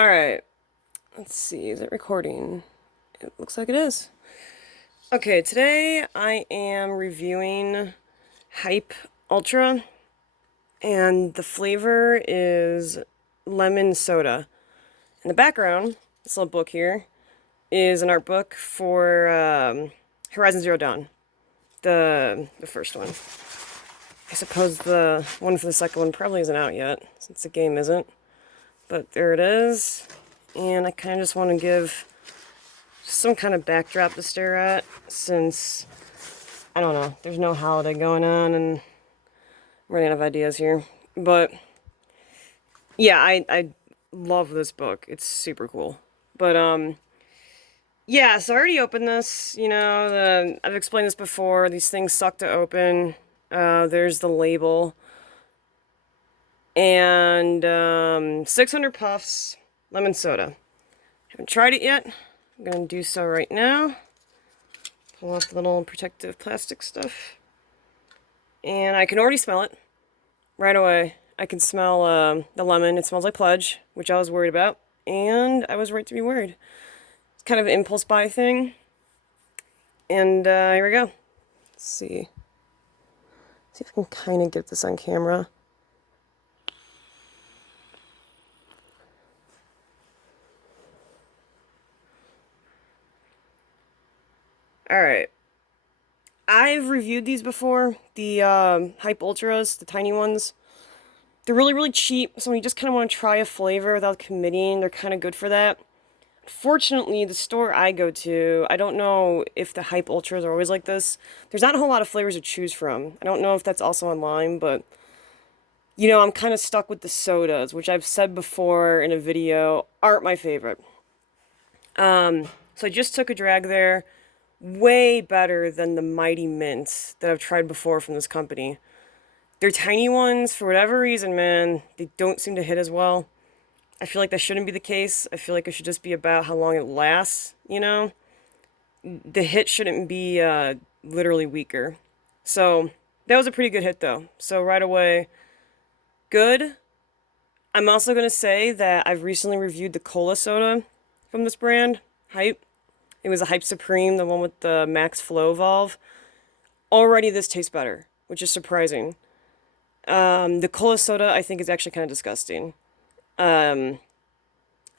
Alright, let's see, is it recording? It looks like it is. Okay, today I am reviewing Hype Ultra, and the flavor is lemon soda. In the background, this little book here, is an art book for Horizon Zero Dawn, the first one. I suppose the one for the second one probably isn't out yet, since the game isn't. But there it is, and I kind of just want to give some kind of backdrop to stare at, since, I don't know, there's no holiday going on, and I'm running out of ideas here. But, yeah, I love this book. It's super cool. But, yeah, so I already opened this, I've explained this before, these things suck to open. There's the label. And, 600 puffs, lemon soda. Haven't tried it yet. I'm gonna do so right now. Pull off the little protective plastic stuff. And I can already smell it right away. I can smell the lemon. It smells like Pledge, which I was worried about. And I was right to be worried. It's kind of an impulse buy thing. And here we go. Let's see. See if I can kind of get this on camera. Alright. I've reviewed these before, the Hype Ultras, the tiny ones. They're really, really cheap, so when you just kind of want to try a flavor without committing, they're kind of good for that. Fortunately, the store I go to, I don't know if the Hype Ultras are always like this. There's not a whole lot of flavors to choose from. I don't know if that's also online, but, I'm kind of stuck with the sodas, which I've said before in a video, aren't my favorite. So I just took a drag there. Way better than the Mighty Mints that I've tried before from this company. They're tiny ones, for whatever reason, man, they don't seem to hit as well. I feel like that shouldn't be the case. I feel like it should just be about how long it lasts, The hit shouldn't be literally weaker. So, that was a pretty good hit, though. So, right away, good. I'm also going to say that I've recently reviewed the cola soda from this brand, Hype. It was a Hype Supreme, the one with the max flow valve. Already this tastes better, which is surprising. The cola soda, I think, is actually kind of disgusting. I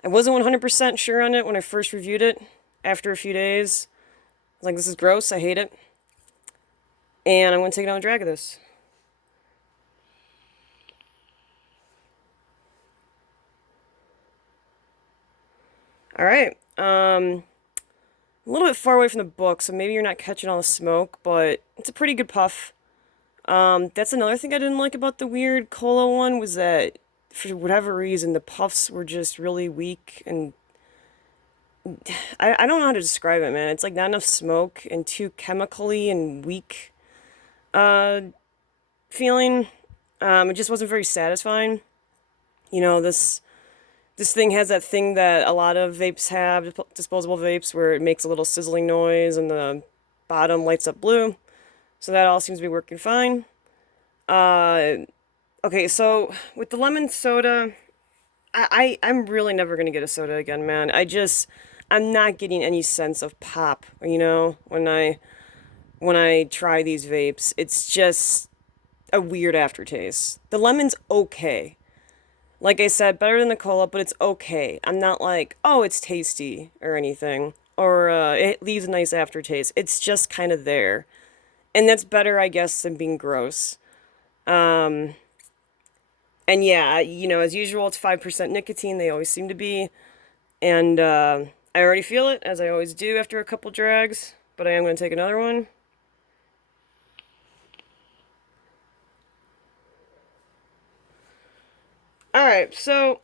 wasn't 100% sure on it when I first reviewed it. After a few days, I was like, this is gross, I hate it. And I'm going to take it on a drag of this. Alright, a little bit far away from the book, so maybe you're not catching all the smoke, but it's a pretty good puff. That's another thing I didn't like about the weird cola one, was that, for whatever reason, the puffs were just really weak, and I don't know how to describe it, man. It's like not enough smoke, and too chemically and weak, feeling. It just wasn't very satisfying. This thing has that thing that a lot of vapes have, disposable vapes, where it makes a little sizzling noise and the bottom lights up blue. So that all seems to be working fine. Okay, so with the lemon soda, I'm really never gonna get a soda again, man. I'm not getting any sense of pop, when I try these vapes. It's just a weird aftertaste. The lemon's okay. Like I said, better than the cola, but it's okay. I'm not like, oh, it's tasty or anything. Or it leaves a nice aftertaste. It's just kind of there. And that's better, I guess, than being gross. And yeah, as usual, it's 5% nicotine. They always seem to be. And I already feel it, as I always do after a couple drags. But I am going to take another one. Alright, so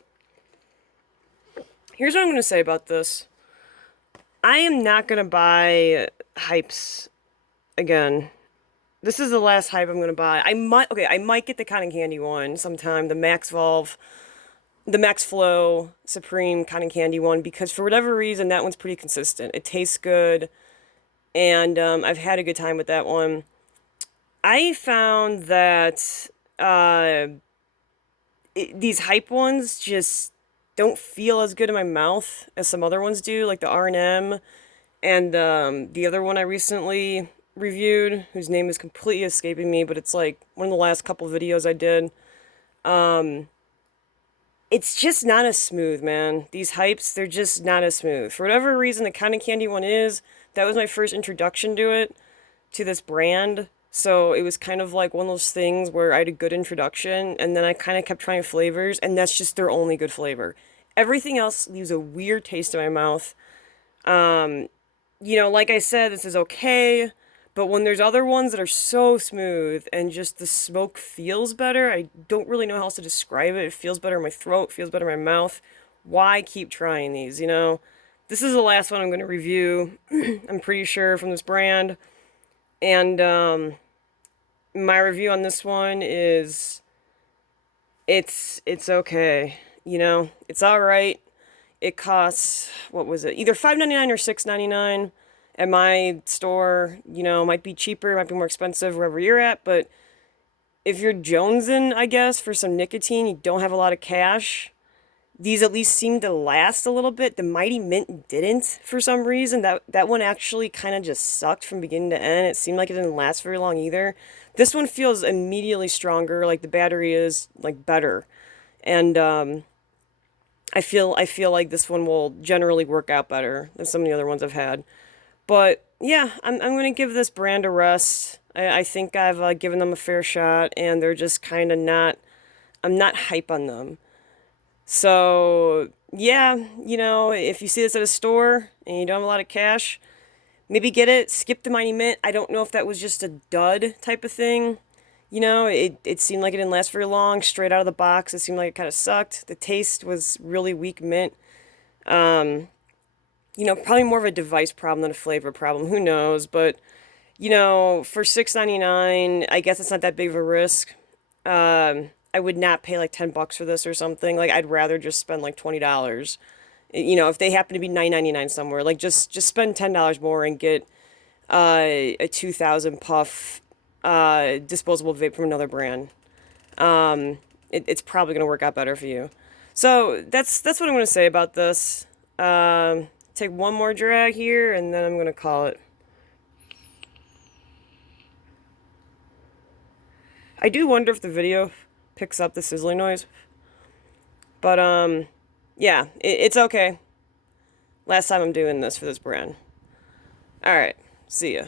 here's what I'm going to say about this. I am not going to buy Hypes again. This is the last Hype I'm going to buy. I might get the cotton candy one sometime, the Max Valve, the Max Flow Supreme cotton candy one, because for whatever reason, that one's pretty consistent. It tastes good, and I've had a good time with that one. I found that these Hype ones just don't feel as good in my mouth as some other ones do, like the R&M and the other one I recently reviewed, whose name is completely escaping me, but it's like one of the last couple videos I did. Um, it's just not as smooth, man. These hypes, they're just not as smooth. For whatever reason, the cotton candy one is. That was my first introduction to it, to this brand. So it was kind of like one of those things where I had a good introduction, and then I kind of kept trying flavors, and that's just their only good flavor. Everything else leaves a weird taste in my mouth. Um, like I said, this is okay, but when there's other ones that are so smooth and just the smoke feels better, I don't really know how else to describe it. It feels better in my throat, feels better in my mouth. Why keep trying these, you know? This is the last one I'm going to review, I'm pretty sure, from this brand. And my review on this one is it's okay, you know? It's all right. It costs, what was it? Either $5.99 or $6.99 at my store. You know, might be cheaper, might be more expensive wherever you're at, but if you're jonesing, I guess, for some nicotine, you don't have a lot of cash. These at least seem to last a little bit. The Mighty Mint didn't for some reason. That one actually kind of just sucked from beginning to end. It seemed like it didn't last very long either. This one feels immediately stronger, like the battery is like better. And I feel like this one will generally work out better than some of the other ones I've had. But yeah, I'm gonna give this brand a rest. I think I've given them a fair shot, and they're just kind of not. I'm not hype on them. So yeah, if you see this at a store and you don't have a lot of cash, maybe get it. Skip the Mighty Mint. I don't know if that was just a dud type of thing. It seemed like it didn't last very long. Straight out of the box, it seemed like it kind of sucked. The taste was really weak mint. Um, Probably more of a device problem than a flavor problem. Who knows? But, for $6.99, I guess it's not that big of a risk. I would not pay like $10 for this or something. Like, I'd rather just spend like $20. If they happen to be $9.99 somewhere, like just spend $10 more and get a 2000 puff disposable vape from another brand. It's probably going to work out better for you. So that's what I'm going to say about this. Take one more drag here, and then I'm going to call it. I do wonder if the video picks up the sizzling noise. But, yeah, it's okay. Last time I'm doing this for this brand. Alright, see ya.